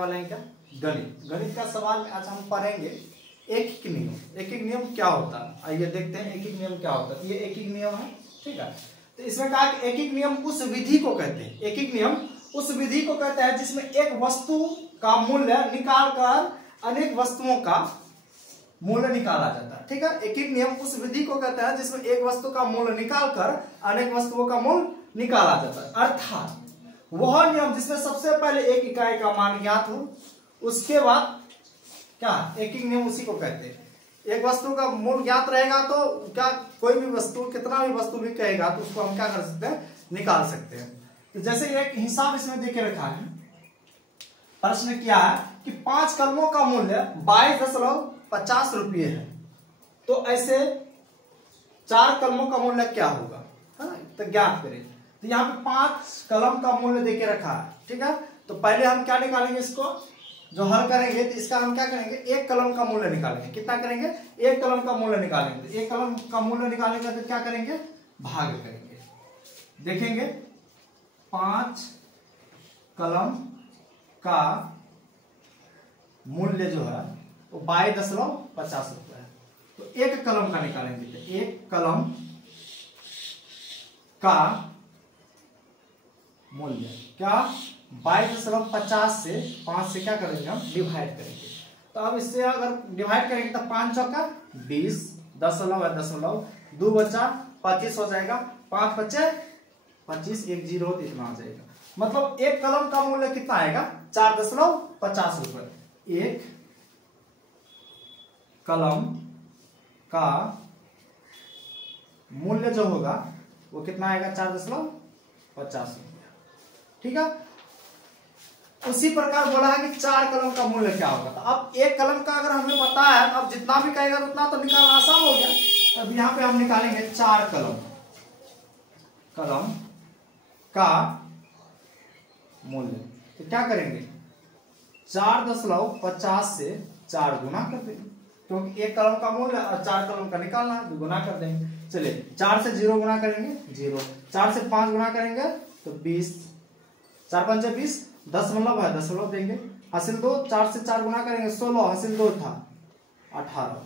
वाले हैं क्या गणित। गणित का सवाल आज हम पढ़ेंगे एक नियम। एक नियम क्या होता है आइए देखते हैं। एक नियम क्या होता है। ये एक नियम है, ठीक है। तो इसमें कहा कि एक नियम उस विधि को कहते हैं। एक नियम उस विधि को कहते हैं जिसमें एक वस्तु का मूल्य निकाल कर अनेक वस्तुओं का मूल्य निकाला जाता है, ठीक है। एक नियम उस विधि को कहते हैं जिसमें एक वस्तु का मूल्य निकाल कर अनेक वस्तुओं का मूल्य निकाला जाता है। अर्थात वह नियम जिसमें सबसे पहले एक इकाई का मान ज्ञात हो, उसके बाद क्या एक नियम उसी को कहते हैं। एक वस्तु का मूल्य ज्ञात रहेगा तो क्या कोई भी वस्तु कितना भी वस्तु भी कहेगा तो उसको हम क्या कर सकते हैं, निकाल सकते हैं। तो जैसे एक हिसाब इसमें देके रखा है, प्रश्न किया है कि 5 कलमों का मूल्य 22.50 रुपये है, तो ऐसे 4 कलमों का मूल्य क्या होगा, है ना। तो ज्ञात करें। तो यहाँ पे 5 कलम का मूल्य देके रखा है, ठीक है। तो पहले हम क्या निकालेंगे, इसको जो हल करेंगे तो इसका हम क्या करेंगे, 1 कलम का मूल्य निकालेंगे। कितना करेंगे, 1 कलम का मूल्य निकालेंगे। तो 1 कलम का मूल्य निकालेंगे तो क्या करेंगे, भाग करेंगे। देखेंगे 5 कलम का मूल्य जो है वो 22.50 रुपये है। तो 1 कलम का निकालेंगे। तो 1 कलम का मूल्य क्या 22.50 से 5 से क्या करेंगे, हम डिवाइड करेंगे। तो अब इससे अगर डिवाइड करेंगे तो 5 चौका 20, 10 बचा 25 हो जाएगा, 5 बचे 25, 1 0 तो इतना आ जाएगा। मतलब 1 कलम का मूल्य कितना आएगा, 4.50 रुपए। 1 कलम का मूल्य जो होगा वो कितना आएगा, 4.50 रुपया, ठीक है। उसी प्रकार बोला है कि 4 कलम का मूल्य क्या होगा। तो अब 1 कलम का अगर हमें पता है तो अब जितना भी कहेगा उतना तो निकालना आसान हो गया। तो अब यहां पे हम निकालेंगे 4 कलम का मूल्य। तो क्या करेंगे, 4.50 से 4 गुना कर देंगे, क्योंकि 1 कलम का मूल्य और 4 कलम का निकालना है तो गुना कर देंगे। चलिए 4 से 0 गुना करेंगे 0, 4 से 5 गुना करेंगे तो 20, 4 5 20, 10 मतलब है 10 देंगे। हासिल 2, 4 से 4 गुना करेंगे 16, हासिल 2 था 18,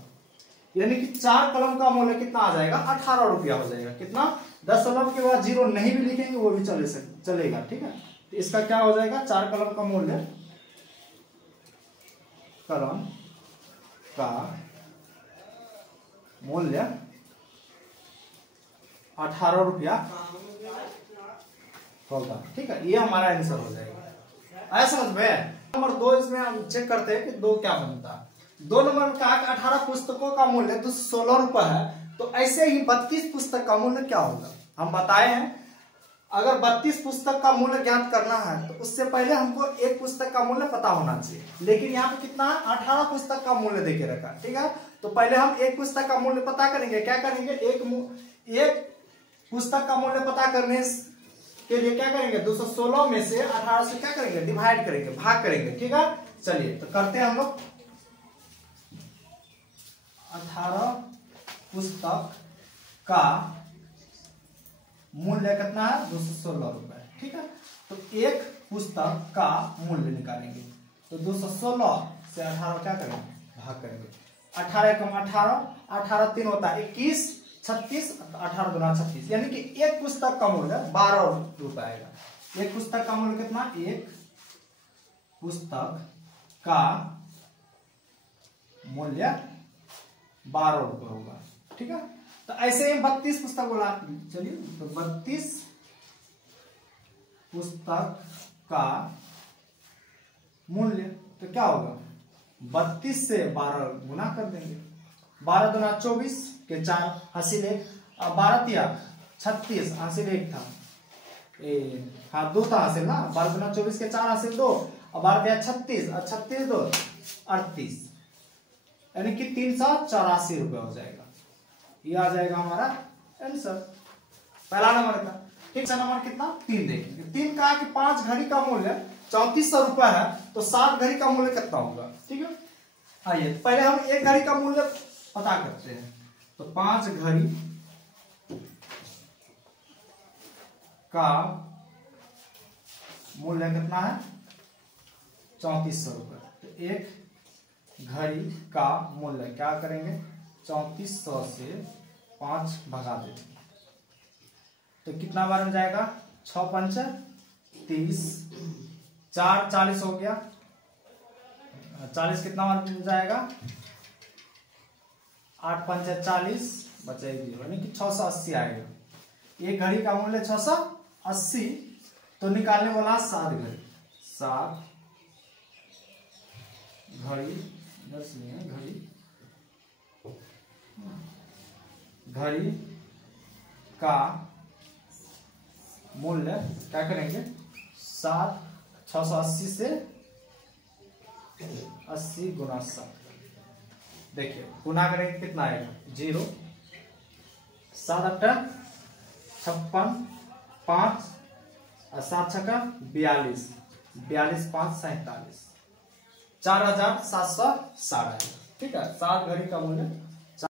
यानी कि 4 कलम का मूल्य कितना आ जाएगा, 18 रुपया हो जाएगा। कितना, 10 के बाद 0 नहीं भी लिखेंगे वो भी चलेगा, ठीक है। तो इसका क्या हो जाएगा, 4 कलम का मूल्य, कलम का मूल्य 18 रुपया होगा, ठीक है। ये हमारा आंसर हो जाएगा। आया समझ में। नंबर 2 इसमें हम चेक करते हैं कि 2 क्या बनता है। 2 नंबर में कहा कि 18 पुस्तकों का मूल्य 216 रुपए है, तो ऐसे ही 32 पुस्तक का मूल्य क्या होगा। हम बताए हैं अगर 32 पुस्तक का मूल्य ज्ञात करना है तो उससे पहले हमको 1 पुस्तक का मूल्य पता होना चाहिए। लेकिन यहाँ पे कितना, 18 पुस्तक का मूल्य देके रखा, ठीक है। तो पहले हम 1 पुस्तक का मूल्य पता करेंगे। क्या करेंगे, एक पुस्तक का मूल्य पता करने के लिए क्या करेंगे, 216 में से 18 से क्या करेंगे, डिवाइड करेंगे, भाग करेंगे, ठीक है। चलिए तो करते हैं हम लोग। 18 पुस्तक का मूल्य कितना है, 216 रुपए, ठीक है। तो 1 पुस्तक का मूल्य निकालेंगे। तो 216 से 18 क्या करेंगे, भाग करेंगे। 18 कम 18, 18 3 होता है 21, 36, 18 गुना 36, यानी कि 1 पुस्तक का मूल्य 12 रुपए आएगा। 1 पुस्तक का मूल्य कितना, 1 पुस्तक का मूल्य 12 रुपए होगा, ठीक है। तो ऐसे ही 32 पुस्तक बोला। चलिए तो 32 पुस्तक का मूल्य तो क्या होगा, 32 से 12 गुना कर देंगे। 12 दुना 24 के 4 हासिल 1, 12 तिया 36 हासिल 1 था, हाँ 2 था हासिल ना। 12 दुना 24 के 4 हासिल 2, और 12 तिया 36 और 36 2 38, यानी कि 384 रुपए हो जाएगा। ये आ जाएगा हमारा आंसर पहला नंबर का, ठीक। नंबर कितना, 3 देखेंगे। 3 कहा कि 5 घड़ी का मूल्य 3400 रुपए है, तो 7 घड़ी का मूल्य कितना होगा, ठीक है। आइए पहले हम 1 घड़ी का मूल्य पता करते हैं। तो 5 घड़ी का मूल्य कितना है, 3400 रुपये। तो एक घड़ी का मूल्य क्या करेंगे, 3400 से 5 भगा देते हैं तो कितना बार में जाएगा, 6 पंच 30, 4 40 हो गया, 40 कितना बार में जाएगा, 8 पंच 40, बचेगी यानी कि 680 आएगा। एक घड़ी का मूल्य 680, तो निकालने वाला 7 घड़ी, 7 घड़ी घड़ी का मूल्य क्या करेंगे, 7, 680 से 80 गुना 7, देखिए गुना करेंगे कितना आएगा, 0, 7 अट्ठा 56, 5 और 7 छक्का 42, 42 5 47, 4760 आएगा। ठीक है, 7 घड़ी का मूल्य